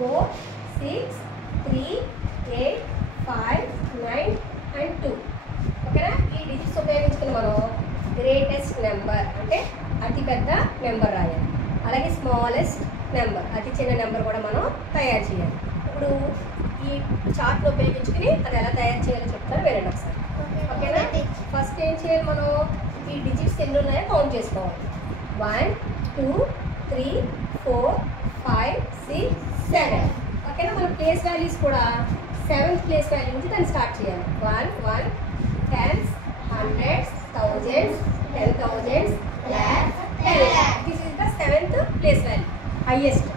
4, 6, 3, 8, 5, 9 and 2. ఓకేనా? ఈ digits ఉపయోగించుకుని మనం గ్రేటెస్ట్ నెంబర్ అంటే అతి పెద్ద నెంబర్ రాయాలి. అలాగే స్మాలెస్ట్ నెంబర్ అతి చిన్న నెంబర్ కూడా మనం తయారు చేయాలి. ఇప్పుడు ఈ చార్ట్ను ఉపయోగించుకుని అది ఎలా తయారు చేయాలో చెప్తాను, వినండి ఒకసారి. ఓకేనా? ఫస్ట్ ఏం చేయాలి, మనం ఈ డిజిట్స్ ఎన్ని ఉన్నాయో కౌంట్ చేసుకోవాలి. 1, 2, 3, 4, 5, 6, 7. ఓకేనా? మన ప్లేస్ వాల్యూస్ కూడా 7th ప్లేస్ వాల్యూ నుంచి దాన్ని స్టార్ట్ చేయాలి. 1, 1, 10s, 100s, 1000s, 10,000s, lakhs, 10 lakhs. This is the 7th place value, highest.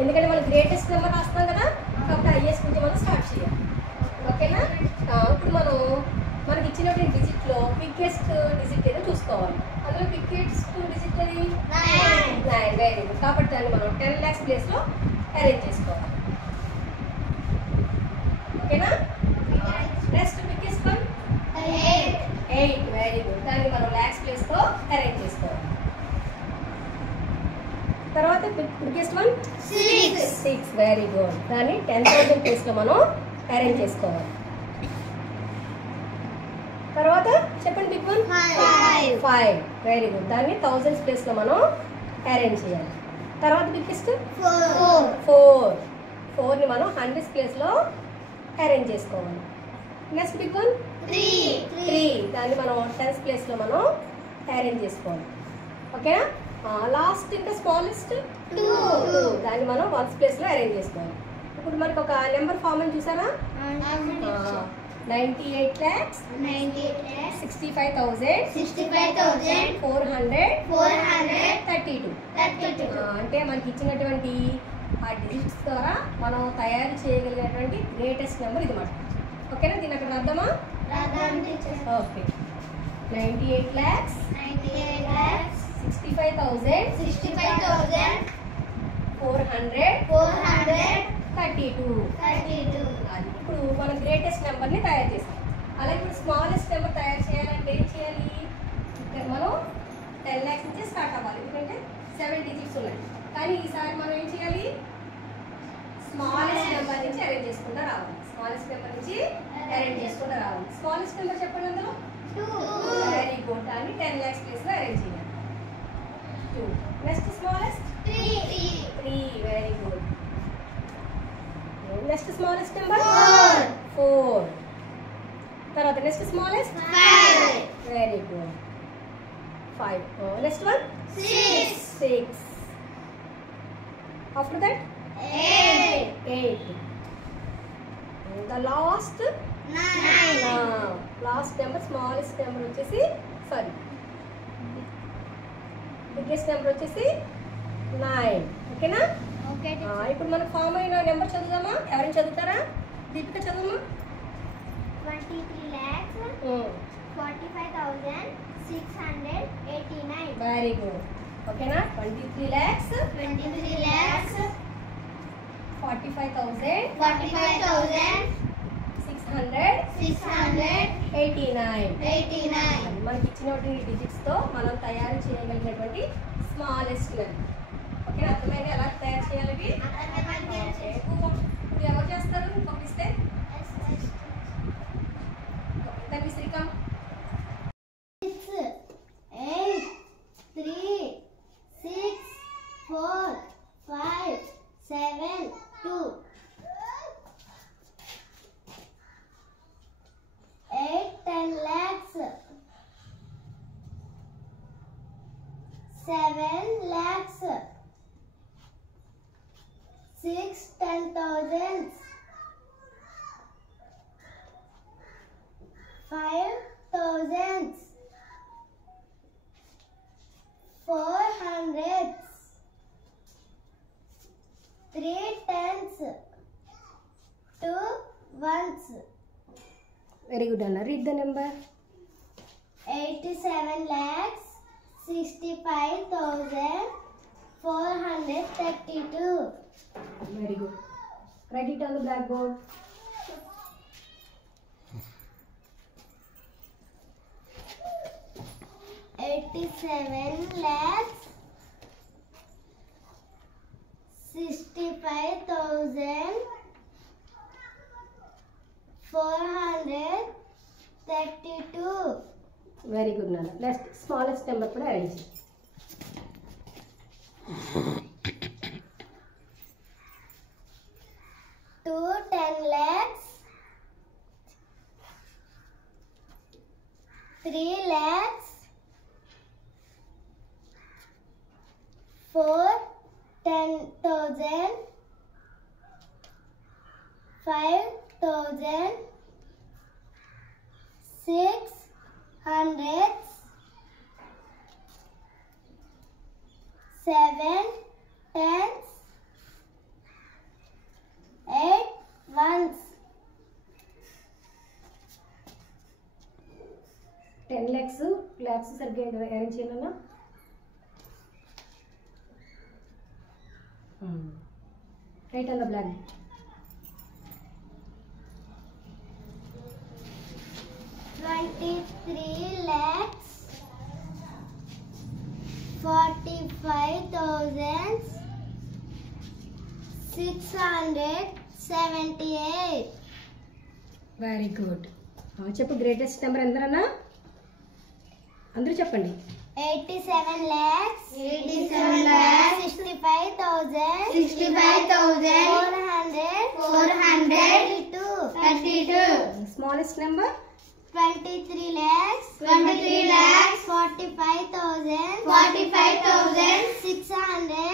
ఎందుకంటే మనం గ్రేటెస్ట్ నెంబర్ రాస్తాం కదా, కాబట్టి హైయెస్ట్ నుంచి మనం స్టార్ట్ చేయాలి. ఓకేనా? ఇప్పుడు మనకి ఇచ్చినటువంటి డిజిట్లో బిగ్గెస్ట్ డిజిట్ ఏదో చూసుకోవాలి. అందులో బిగ్గెస్ట్ డిజిట్ అది 9. Very good. కాబట్టి దాన్ని మనం 10 lakhs ప్లేస్లో అరేంజ్ చేసుకోవాలి. ఓకేనా? Next biggest one 8. Very good. దాన్ని మనం lakhs ప్లేస్లో అరేంజ్ చేసుకోవాలి. తర్వాత బిగ్గెస్ట్ వన్ 6. Very good. దాన్ని 10,000 ప్లేస్లో మనం అరేంజ్ చేసుకోవాలి. తర్వాత చెప్పండి, బిగ్ వన్ 5. Very good. దాన్ని 1000s ప్లేస్లో మనం అరేంజ్ చేయాలి. తర్వాత బిగ్గెస్ట్ 4ని మనం 100s ప్లేస్లో అరేంజ్ చేసుకోవాలి. Next big one 3. దాన్ని మనం 10s ప్లేస్లో మనం అరేంజ్ చేసుకోవాలి. ఓకేనా? లాస్ట్ ఇంకా స్మాలెస్ట్ 2. దాన్ని మనం 1s ప్లేస్లో అరేంజ్ చేసుకోవాలి. ఇప్పుడు మనకు ఒక నెంబర్ ఫామ్ అని చూసారా? 98 lakhs 65,432. అంటే మనకి ఇచ్చినటువంటి ఆ డిజిట్స్ ద్వారా మనం తయారు చేయగలిగినటువంటి గ్రేటెస్ట్ నెంబర్ ఇది మాట. ఓకేనా? దీని అక్కడ అర్థమా? ఓకే. 98 lakhs 65,432. అది ఇప్పుడు మనం గ్రేటెస్ట్ నెంబర్ని తయారు చేస్తాం. అలాగే ఇప్పుడు స్మాలెస్ట్ నెంబర్ తయారు చేయాలంటే ఏం చేయాలి? ఇక్కడ మనం 10 lakhs నుంచి స్టార్ట్ అవ్వాలి. ఎందుకంటే 7 డిజిట్స్ ఉన్నాయి. కానీ ఈసారి మనం ఏం చేయాలి? స్మాలెస్ట్ నెంబర్ నుంచి అరేంజ్ చేసుకుంటూ రావాలి. స్మాలెస్ట్ నెంబర్ నుంచి అరేంజ్ చేసుకుంటూ రావాలి. స్మాలెస్ట్ నెంబర్ చెప్పండి అందులో 2. Very good. దాన్ని 10 lakhs ప్లేస్లో అరేంజ్ చేయాలి. 2. Next smallest 3. Very good. Next smallest number 4. తర్వాత next smallest 5. Very good. 5. Next one 6. After that 8. The last 9. Last number smallest number వచ్చేసి బిగ్గెస్ట్ నెంబర్ వచ్చేసి 9. ఓకేనా? ఇప్పుడు మనకు ఫామ్ అయిన నెంబర్ చదువుదామా? ఎవరైనా చదువుతారా? దీపిక చదువుమా. 23,45,689. Very good. ఓకేనా? 23,45,689. మనకి ఇచ్చినటువంటి డిజిట్స్తో మనం తయారు చేయగలిగినటువంటి స్మాలెస్ట్ నెంబర్. ఓకేనా? అర్థమైంది ఎలా తయారు చేయాలి? ఇప్పుడు ఎవరు చేస్తారు? పంపిస్తే దాన్ని Srikanth 8, 3, 6, 4, 5, 7, 2. 8, 10 lakhs. 7 lakhs. 6, 10,000. 5,000. 400. 3 tens. 2 ones. Very good అన్న. Read the number. 87 lakhs 65,432. Very good. Write it on the blackboard. 87 lakhs 65,432. Very good నాన్న. నెక్స్ట్ స్మాలెస్ట్ నెంబర్ కూడా arrange. 10 lakhs, 3 lakhs, 4 10,000, 5,000, 6 hundreds, 7 tens, 8 ones. 10 lakhs సరిగ్గా అరేంజ్ చేయాలన్నా. Right on the block. 23 lakhs, 45,678. Very good. చెప్పు greatest number ఎంతనన్నా? అందరూ చెప్పండి. 87 lakhs, 65,000, 432. Smallest number 23 lakhs, 45,000, 600.